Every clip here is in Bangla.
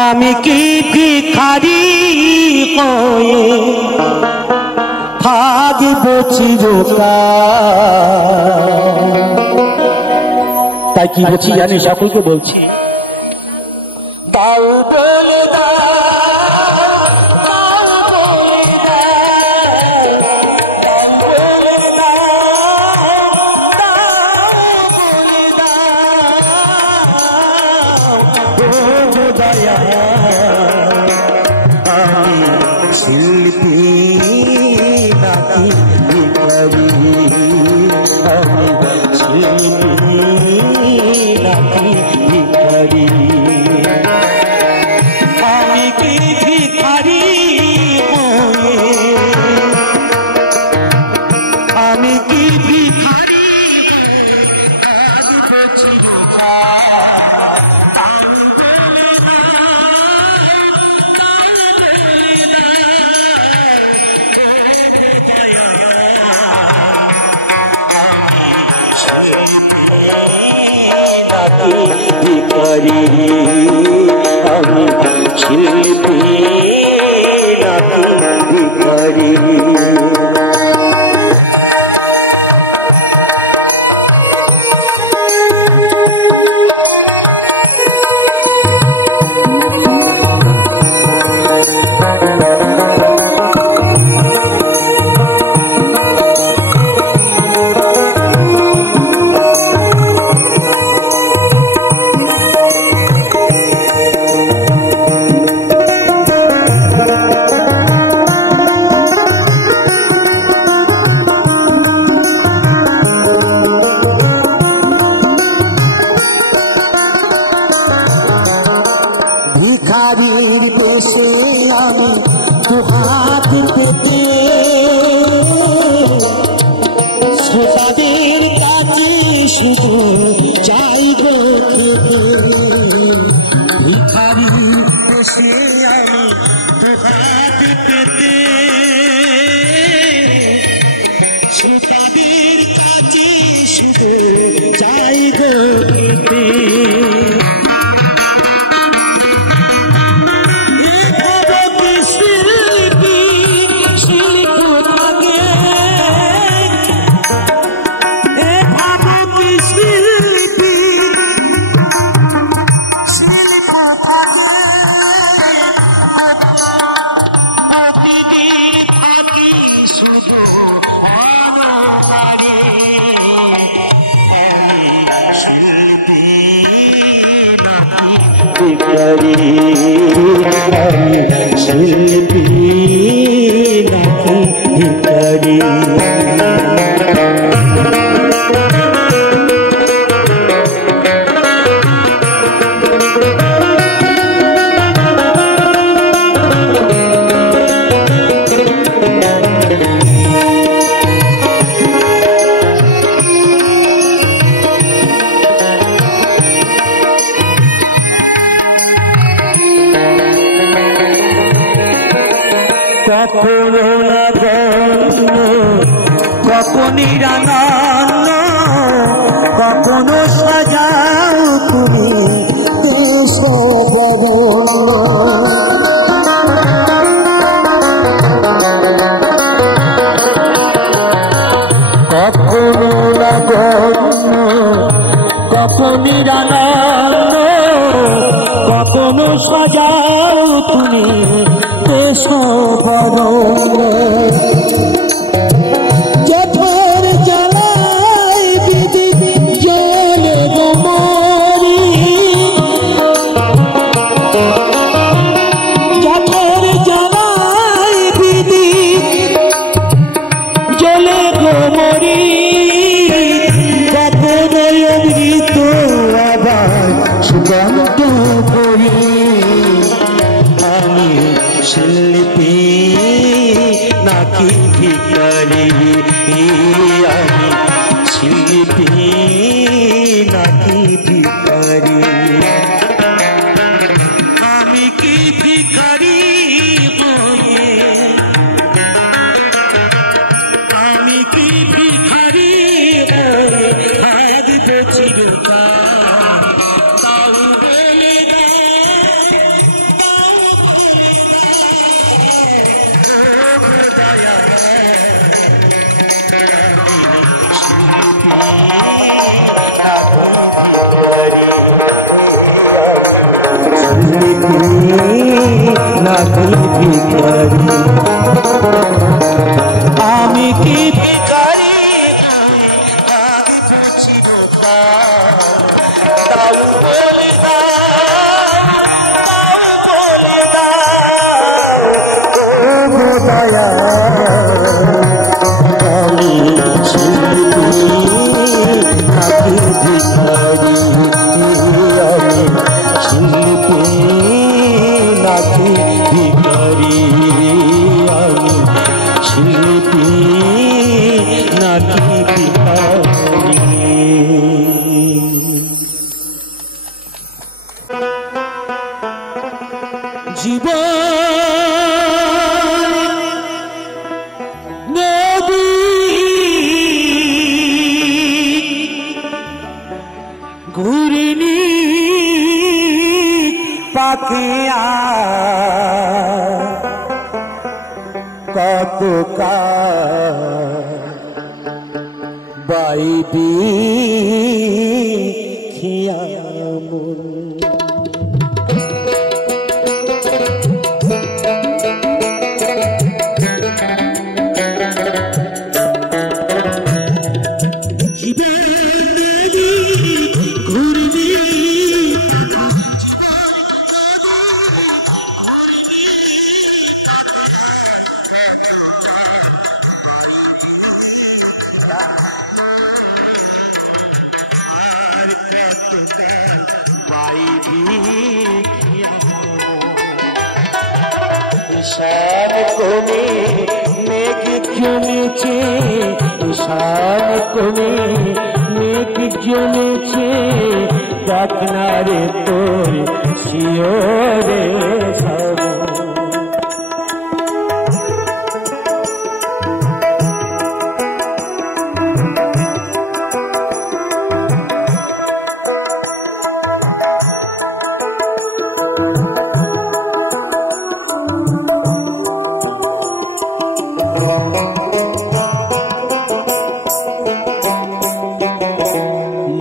আমি কি ভিখারি হয়ে থাকব চিরকাল। তাই কি বলছি জানি, সকলকে বলছি, দাও বলে শিল্পী নাকি নাকি ভিখারি আমি কি ভিখারি দয়া আমি শিল্পী নাকি ভিখারি আমি শিল্পী নাকি ভিখারি আমি শিল্পী নাকি ভিখারি জীবন নদী ঘুরিনি পাখিয়া কত বাইবি খিয়া মন ঈশান কোণে মেঘ জমেছে ঈশান কোণে মেঘ জমেছে দেখ না রে তোর শিওরে সব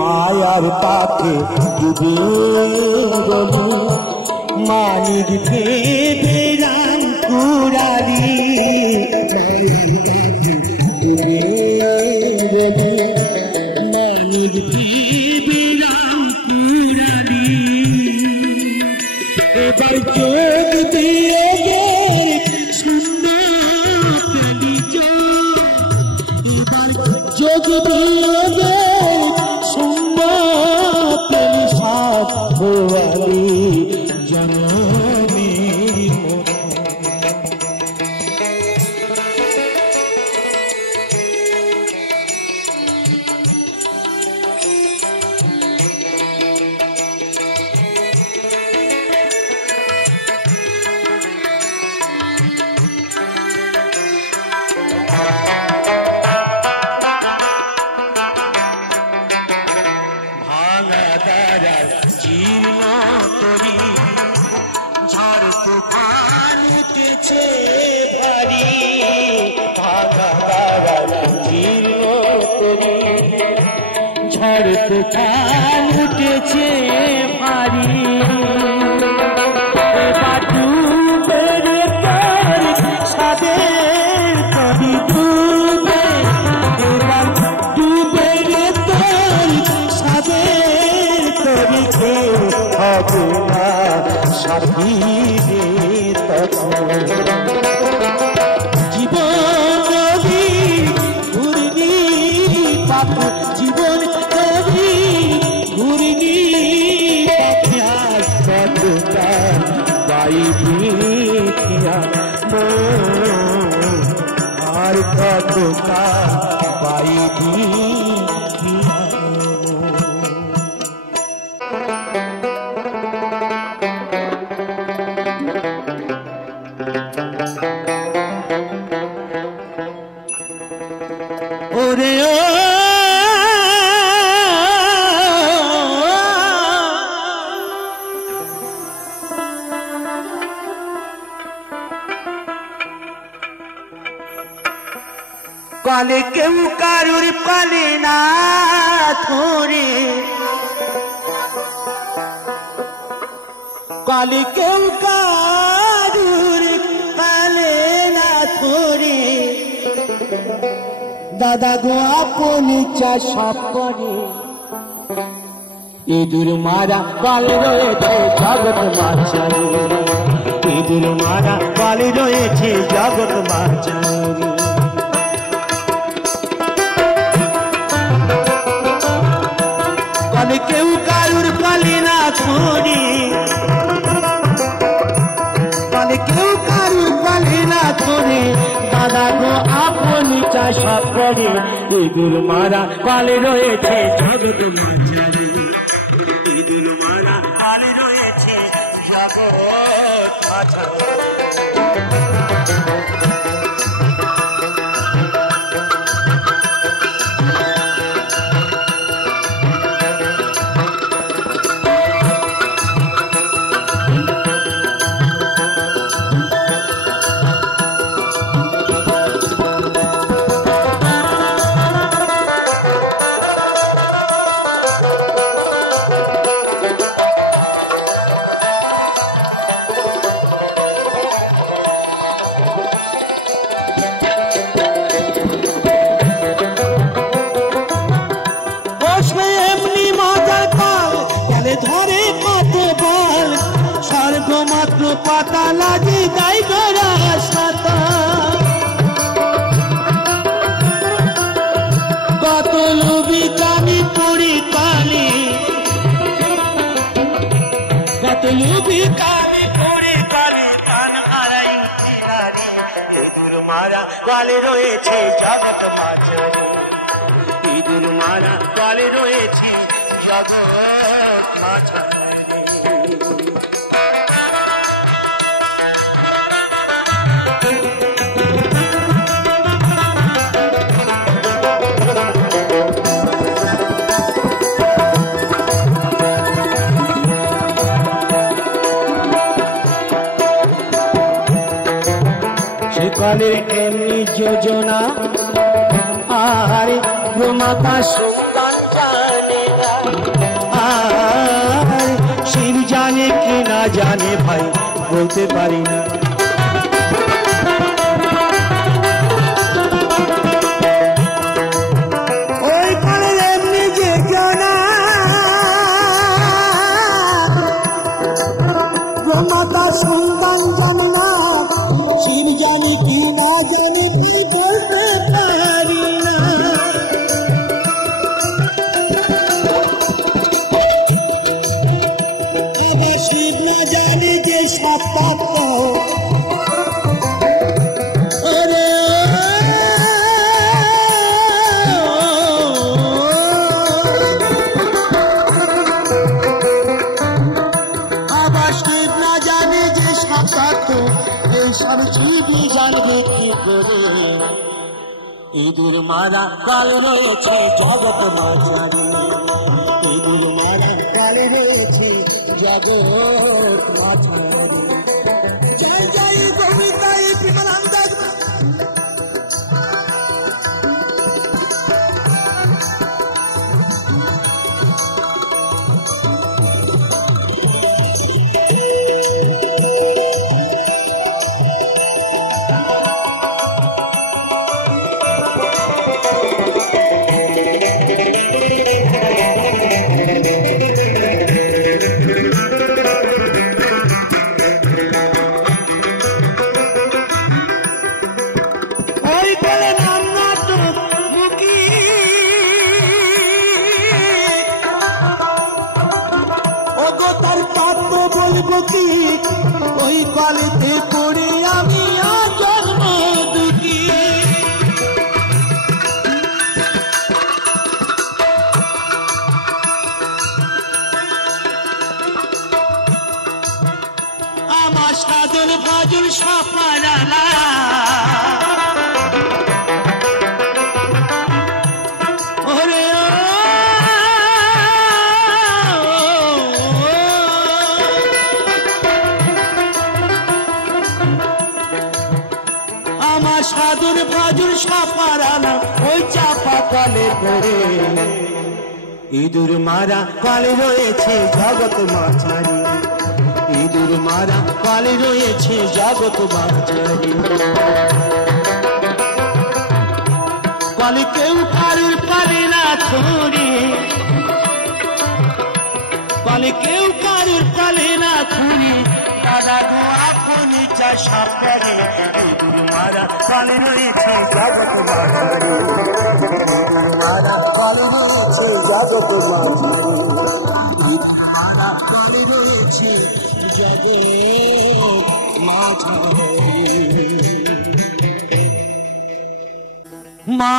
মায়ার পাখে ডুবে গেল মানিক ভেবে রাম কুরারি ডুবে গেল মানিক ভেবে রাম কুরারি এবার যোগ দিয়ে যোগ দিয়ে ভোয়ালি জনমী ভাঙা দাঁড়ার জীর্ণ করি ঝড় তুফান উঠেছে ভারী ভাঙা দাঁড়ার জীর্ণ করি ঝড় তুফান উঠেছে ভারী জীবন নদী ঘুরিনি জীবন নদী ঘুরিনি বাইবি আর কত বাইবি ওরে ও কালে কেউ কারুর পালে না ধরে কালে কেউ কারুর পালে না করে দাদা গো আপনি চাষ করে ইঁদুর মারা পালে রয়েছে জগৎ মাঝারি ইঁদুর মারা পালে রয়েছে জগৎ মাঝারি বলে কেউ কারুর পালে না করে বলে কেউ কারুর পালে না করে দাদা গো আপনি চাষ করে ইঁদুর মারা পালে রয়েছে জগৎ মাঝারি ইঁদুর মারা পালে রয়েছে জগৎ মাঝারি পাতা লাগে তাই রাস্তা কত লোভী কামি পড়ি কালি কত লোভী কামি পড়ি কালি কান হারাই ইঁদুর মারা গালে রয়েছে জগৎ মাঝারি ইঁদুর মারা গালে রয়েছে জগৎ মাঝারি সেকালের এমনি যোজনা আর মাতা সন্তান জানে আর শিব জানে কি না জানে ভাই বলতে পারি না ওই কালের এমনি যোজনা মাতা সন্তান জানে না শিব জানে কি না জানে কি বলতে পারি না শিব না জানে যে সত্তা আবার শিব না জানে যে সত্তা সব জীবই জানবে কি করে ইঁদুর মারা কাল রয়েছে জগৎ মাঝারি ইঁদুর মারা কাল রয়েছে জগৎ মাঝারি জয় জয় গোবিন্দাই বিমলানন্দ ওই কলেতে পড়ে আমি জন্ম দুঃখী আমার সাধন ভজন সপারালা সাধুর ভজুর সপারালা ওই চাপা কলে পড়ে ইঁদুর মারা কলে রয়েছে জগৎ মাঝারি ইঁদুর গুরু মারা কালে রয়েছে জগৎ বাঁচারি কালে কেউ কারুর পারে না ছড়ি কালে কেউ কারুর পারে না ছুরি দাদা গো আপনি চাষা করে গুরু মারা কালে রয়েছে জগৎ বাঁচারি গুরু মারা কালে রয়েছে জগৎ বাঁচারি কালে রয়েছে জগৎ মাঝারি মা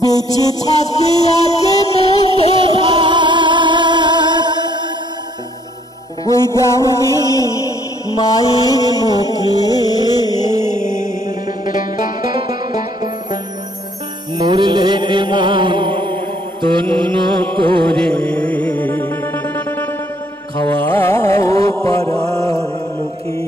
বেঁচে থাকি ওই গাউনি মায়ের মুখে মরলে মন তন্ন করে খাওয়াও পাড়ার লোকে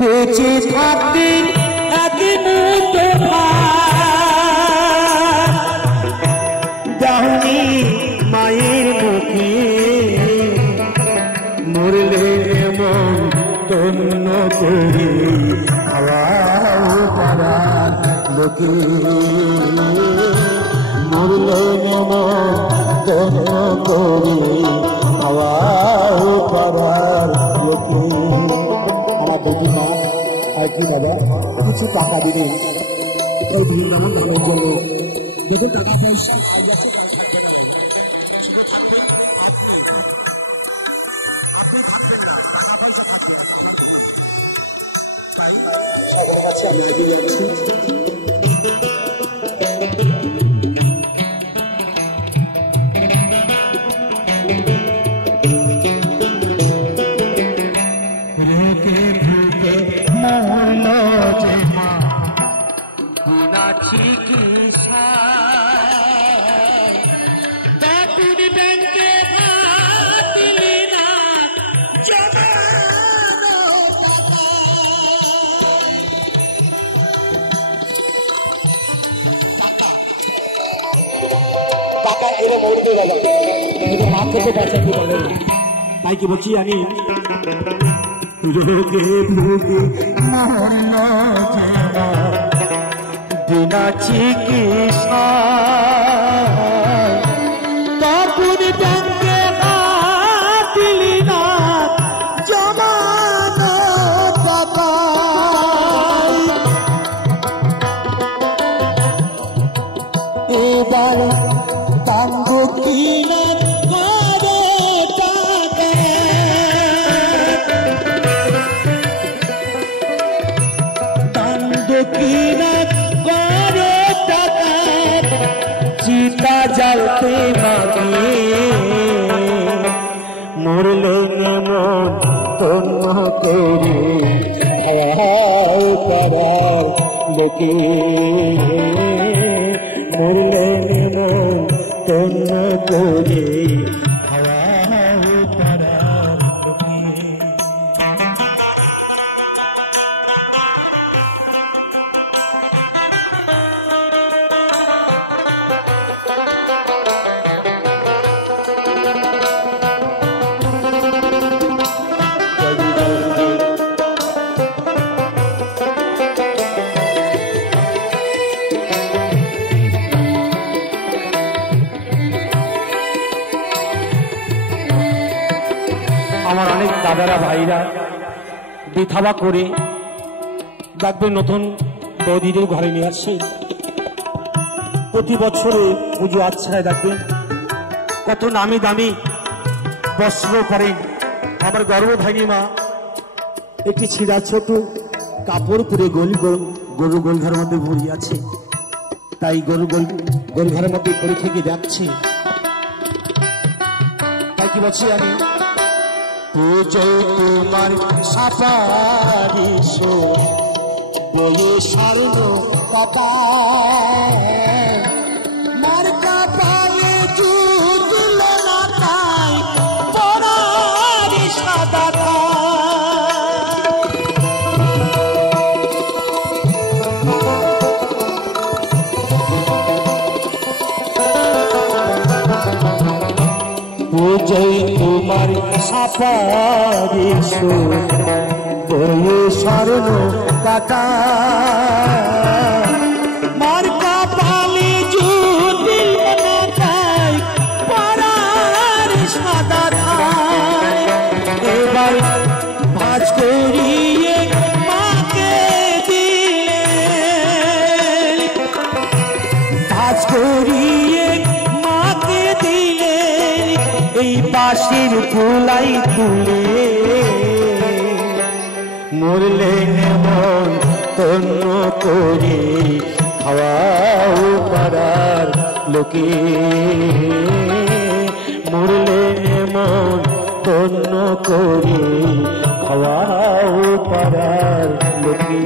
বেঁচে থাকতে একদিন দাহনি মায়ের মুখে মরলে মন তন্ন করে খাওয়াও পাড়ার লোকে মরলে মন তন্ন করে খাওয়াও পাড়ার লোকে আমার দেখি মা আর কি বাবা কিছু টাকা দিলে এই বৃন্দাবন ধামের জন্য দেখুন টাকা পয়সা আপনি থাকবেন না টাকা পয়সা থাকবে তাই কাছে আমি এগিয়ে যাচ্ছি তাই কি বলছি আমি বিনা চিকিৎসা তখন ব্যাংকে দিলি না জমানো টাকা এবার তাঙ্গ কিনা চিতা জ্বালতে মাগে মরলে মন তন্ন করে খাওয়াও পাড়ার লোকে মরলে মন তন্ন করে খাওয়াও পাড়ার লোকে আমার অনেক দাদারা ভাইরা বিথাবা করে দেখবেন নতুন বৌদিদের ঘরে নিয়ে আসছে প্রতি বছরে পুজো আচ্ছায় দেখবেন কত নামি দামি বস্ত্র পরেন আমার গর্ভধারী মা একটি ছিঁড়া ছোট কাপড় পরে গরু গোলঘরের মধ্যে ভরিয়ে আছে, তাই গরু গোলঘরের মধ্যে পরে থেকে যাচ্ছে। তাই কি বলছি আমি, পুজো তোমার সাপারিস বয়ে সারল কাপা মোর কাপালে জুটল না তাই পরারি সাদা পুজোই তোমার সাপারিস বয়ে সারল কাটা মার কাপালে জুটল না তাই পরারি সাদা ঠাই। এবার ভাজ করিয়ে মাকে দিলে, ভাজ করিয়ে মাকে দিলে এই বাঁশির ফুলাই তুলে মরলে মন তন্ন করে খাওয়াও পাড়ার লোকে, মরলে মন তন্ন করে খাওয়াও পাড়ার লোকে।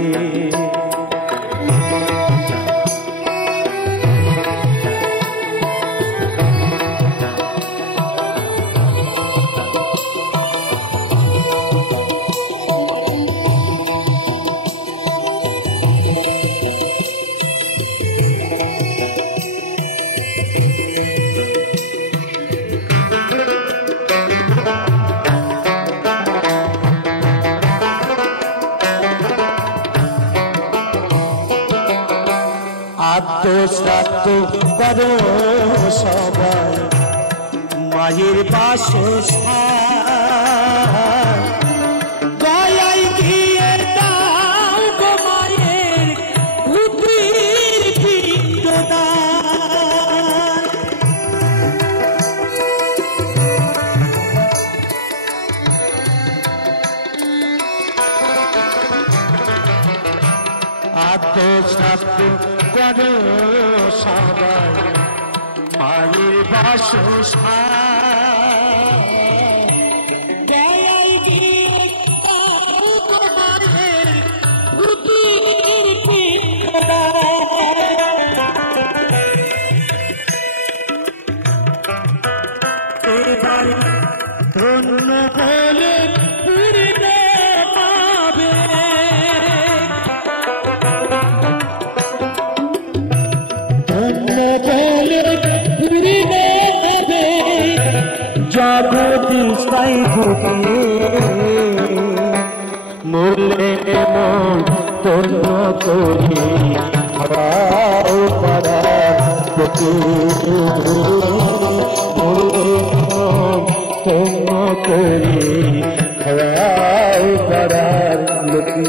আত্মসাত করো সবাই মায়ের বাসস্থান, গলায় দিয়ে দাও গো মায়ের পুত্রীর পিণ্ডদান। আত্মসাত করো সবাই মায়ের বাসস্থান, গলায় দিয়ে দাও গো মায়ের পুত্রীর পিণ্ডদান। এবার ধন্য হলে পুরিতে পাবে, ধন্য বলে পুরিতে পাবে জগদীশাই ভূতে, মরলে মন তন্ন করে খাওয়াও পাড়ার লোকে, মরলে মন তন্ন করে খাওয়াও পাড়ার লোকে।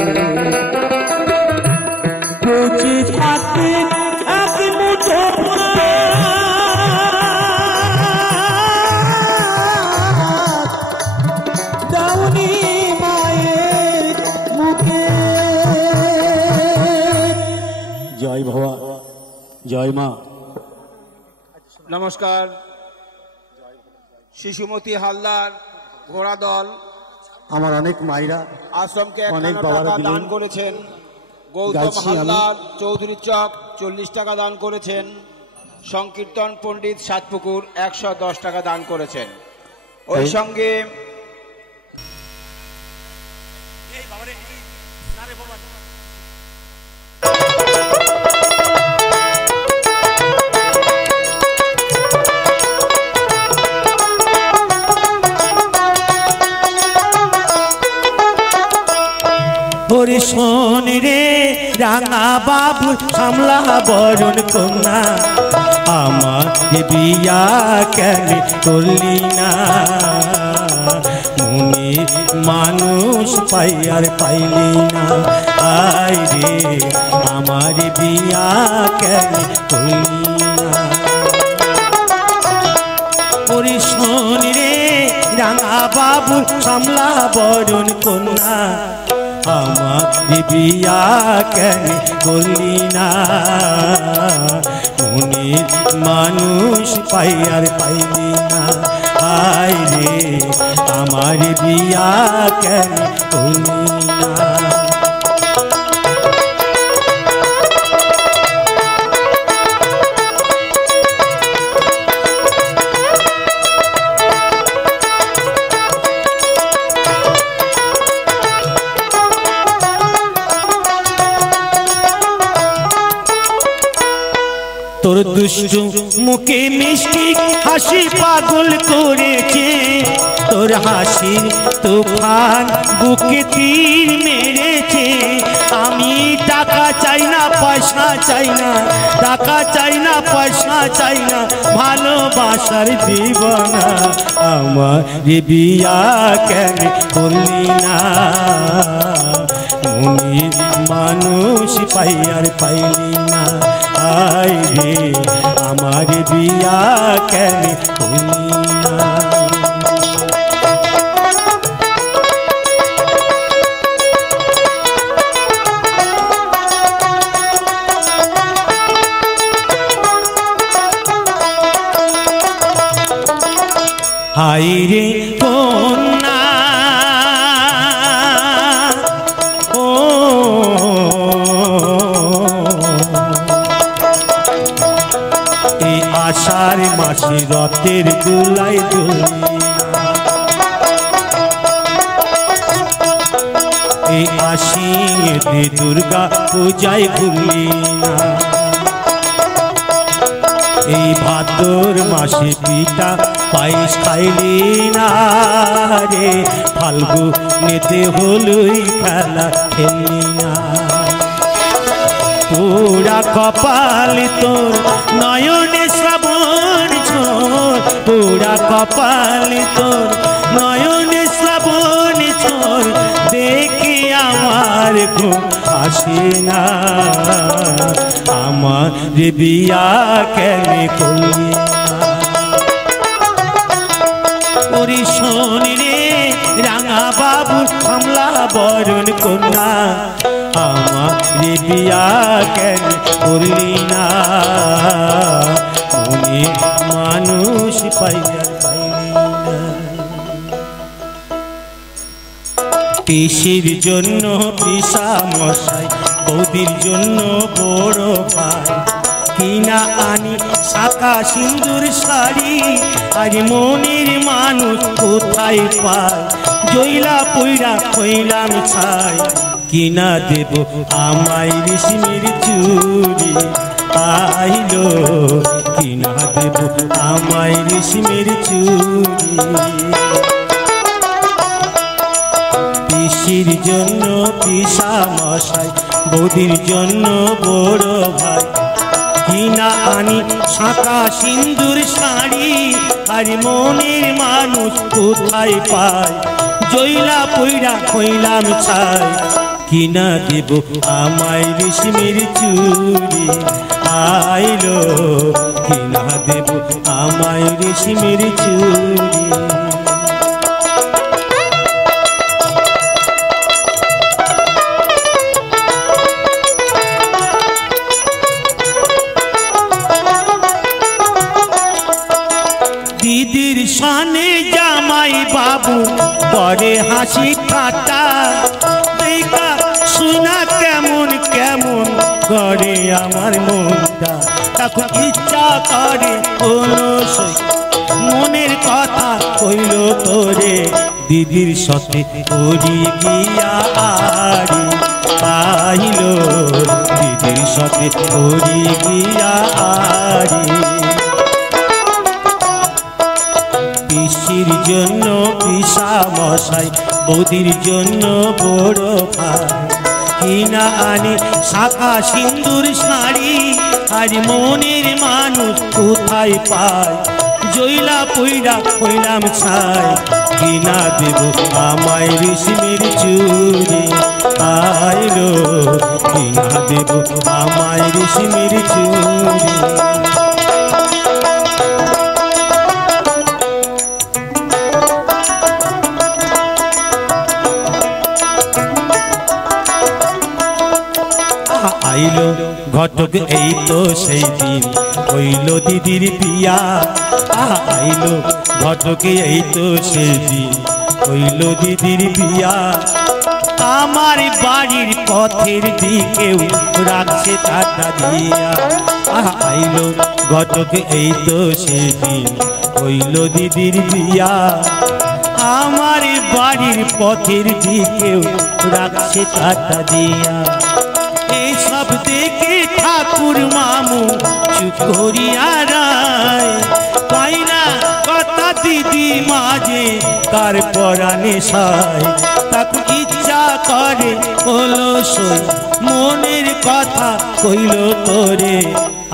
বুঝি থাকতে এক মুঠো দাউনি মায়ের মুখে। জয় ভবা, জয় মা। নমস্কার। শিশুমতি হালদার ঘোড়া দল আমার অনেক মায়েরা আশ্রমকে অনেক 51 বাবারা টাকা দিলেন। দান করেছেন। গৌতম গাইছি আমি। হালদার চৌধুরী চক 40 টাকা দান করেছেন। সংকীর্তন পণ্ডিত সাতপুকুর 110 টাকা দান করেছেন। ওই সঙ্গে ওরে শোন রে রাঙা বাবু সামলা বরণ কন্যা, আমার বিয়া কেন করলি না? মনে মানুষ পাই আর পাইলি না, আয় রে আমার বিয়া কেন করলি না? ওরে শোন রে রাঙা বাবু সামলা বরণ কন্যা আমার বিয়া কেন করলি না মনের মানুষ পাই আর পাইলি না আয় রে আমার বিয়া কেন করলি না তোর দুষ্টু মুখে মিষ্টি হাসি পাগল করেছে তোর হাসির তুফান বুকে তীর মেরেছে আমি টাকা চাই না পয়সা চাই না টাকা চাই না পয়সা চাই না ভালোবাসার দিবানা আমার বিয়া কেন করলি না মনের মানুষ পাই আর পাইলি না আয় রে আমার বিয়া কেন করলি না হাই রে কন্যা ও এই আষাঢ় মাসে রথের দোলাই দোলি এই আশ্বিনেতে দুর্গা পূজায় ভুলি না এই ভাদ্র মাসে পিতা পায়েস খাইলি না রে ফাল্গুনেতে হলুই খেলা খেললি না পুরা কপাল তোর নয়নে শ্রাবণ ছোর পুরা কপাল তোর নয়নে শ্রাবণ ছোর দেখি আমার ঘুম আসে না আমার বিয়া কেন করলি না ওরে শোন রে রাঙা বাবু কমলা বরণ কন্যা আমার বিয়া কেন করলি না মনে মানুষ পাইয়া পাইলি না পিসির জন্য পিসা মশাই বৌদির জন্য বড় ভাই কিনা আনি শাখা সিন্দুর শাড়ি আর মনের মানুষ কোথায় পায় জইলা পইরা হইলাম ছাই কিনা দেব আমায় রেশমের চুড়ি আইলো কিনা দেব আমায় রেশমের চুড়ি পিসির জন্য পিসা মশাই বৌদির জন্য বড় ভাই কিনা আনি শাঁখা সিন্দুর শাড়ি আর মনের মানুষ কোথায় পায় জইলা পইরা হইলাম ছাই কিনা দেব আমায় রেশমের চুড়ি আইলো কিনা দেব আমায় রেশমের চুড়ি দিদির সানে জামাই বাবু করে হাসি ঠাট্টা দেখা শোনা কেমন কেমন করে আমার মনটা তখন ইচ্ছা করে কোনো মনের কথা কইল তোরে দিদির সাথে করি গিয়া আরি পাইল দিদির সাথে করি গিয়া আরি পিসির জন্য পিসা মশাই বৌদির জন্য বড় ভাই কিনা আনি শাখা সিন্দুর শাড়ি আর মনের মানুষ কোথায় পায় জইলা পইরা হইলাম ছাই কিনা দেব আমায় রেশমের চুড়ি আইলো কিনা দেব আমায় রেশমের চুড়ি আইলো ঘটক এই তো সেই দিন হইল দিদির বিয়া। আইলো ঘটক এই তো সেই দিন হইল দিদির বিয়া। আমার বাড়ির পথের দিকেও রাখছে টাটা দিয়া। আইলো ঘটক এই তো সেই দিন হইল দিদির বিয়া। আমার বাড়ির পথের দিকেও রাখছে টাটা দিয়া। এইসব দেখে ঠাকুর মামু চুপ করিয়া রায়, পাই না কথা দিদি মাঝে কার পরাণে সায়। তাকে ইচ্ছা করে হলো সই মনের কথা কইল তোরে,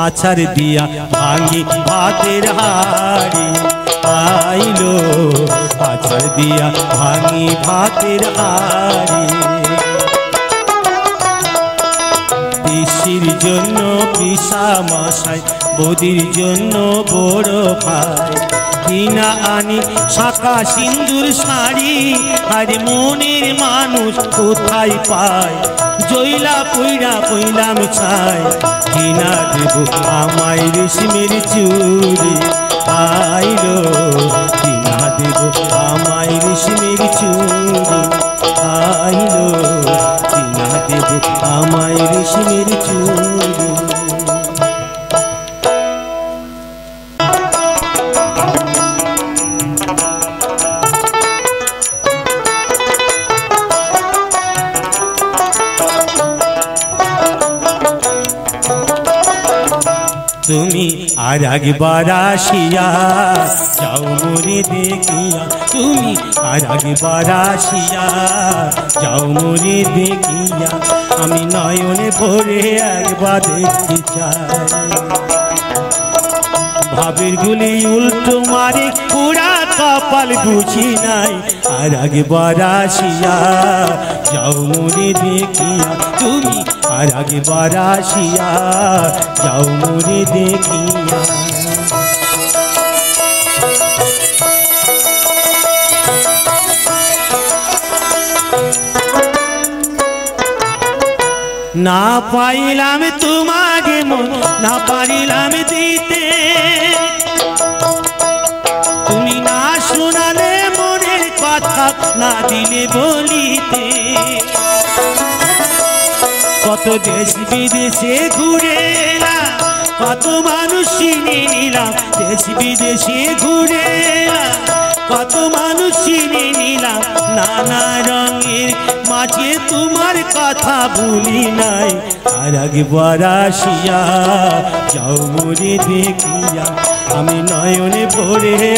আছাড় দিয়া ভাঙি ভাতের হাড়ি। আইলো আছাড় দিয়া ভাঙি ভাতের হাড়ি। পিসির জন্য পিসা মশাই, বৌদির জন্য বড় ভাই, কিনা আনি শাঁখা সিন্দুর শাড়ি। আর মনের মানুষ কোথায় পায়, জইলা পইরা পইলাম ছাই। কিনা দেব আমায় রেশমের চুড়ি। আইলো কিনা দেব আমায় রেশমের চুড়ি। আইলো কিনা দেব আমায় রেশমের চুড়ি। তুমি আর একবার আসিয়া যাও মোরে দেখিয়া। তুমি আর একবার আসিয়া যাও মোরে দেখিয়া। আমি নয়নে ভরে একবার দেখতে চাই। ভাবের গুলি উল্টো মারে পুরা কপাল বুঝি নাই। আর একবার আসিয়া যাও মোরে দেখিয়া। তুমি আর একবার আসিয়া যাও মোরে দেখিয়া। না পাইলাম তোমাকে মন, না পারিলাম দিতে। তুমি না শোনালে মনের কথা, না দিলে বলিতে। কত দেশ বিদেশে ঘুরে এলাম, কত মানুষ চিনে নিলাম। দেশ বিদেশে ঘুরে এলাম, কত মানুষ চিনে নিলাম। নানা রঙের মাঝে তোমার কথা ভুলি নাই। আর একবার আসিয়া যাও মোরে দেখিয়া। আমি নয়নে ভরে